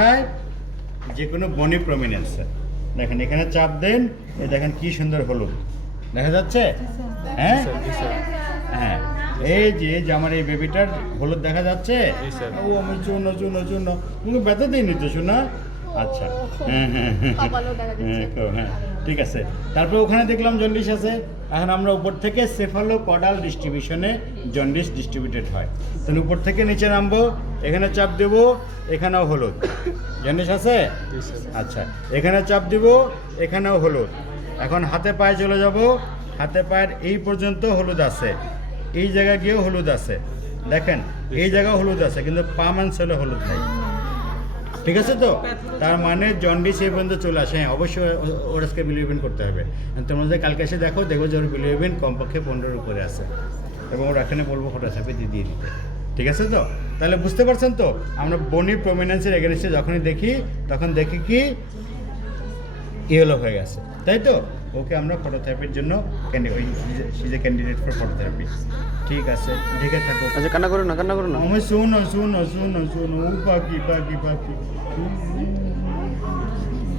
দেখায় যে কোনো বনি প্রমিনেন্সে। দেখেন এখানে চাপ দেন, এই দেখেন কি সুন্দর হলুদ দেখা যাচ্ছে। হ্যাঁ হ্যাঁ, এই যে আমার এই বেবিটার হলুদ দেখা যাচ্ছে। ও আমি চূর্ণ চূর্ণ চূর্ণ তুমি ব্যথা দিইনি তো শোনা। আচ্ছা হ্যাঁ হ্যাঁ হ্যাঁ ঠিক আছে। তারপরে ওখানে দেখলাম জন্ডিস আছে। এখন আমরা উপর থেকে সেফালোপডাল ডিস্ট্রিবিউশনে জন্ডিস ডিস্ট্রিবিউটেড হয়। তাহলে উপর থেকে নিচে নামবো, এখানে চাপ দেব, এখানেও হলুদ। জন্ডিস আছে? আচ্ছা, এখানে চাপ দিব, এখানেও হলুদ। এখন হাতে পায়ে চলে যাব, হাতে পায়ের এই পর্যন্ত হলুদ আছে, এই জায়গায় গিয়েও হলুদ আছে। দেখেন এই জায়গায় হলুদ আছে, কিন্তু পাম অঞ্চলে হলুদ নেই। ঠিক আছে তো? তার মানে জন্ডিস এই পর্যন্ত চলে আসে। হ্যাঁ অবশ্যই ওরাসকে বিলিউবিন করতে হবে। তোমরা যদি কালকে এসে দেখো যে ওর বিলিউবিন কমপক্ষে 15-র উপরে আছে, এবং ওরা এখানে বলবো ফটোসাপে দিয়ে দিতে। ঠিক আছে তো? তাহলে বুঝতে পারছেন তো, আমরা বনি প্রমিনেন্সের এগেনস্টে যখনই দেখি তখন দেখি কি ইয়েলো হয়ে গেছে, তাই তো? ওকে আমরা ফটোথেরাপির জন্য ক্যান্ডিডেট ফর ফটোথেরাপি। ঠিক আছে, ঢেকে থাকো। আচ্ছা কান্না করো না, কান্না করো না। আমি শুনো শুনো শুনো শুনো, পাখি পাখি পাখি।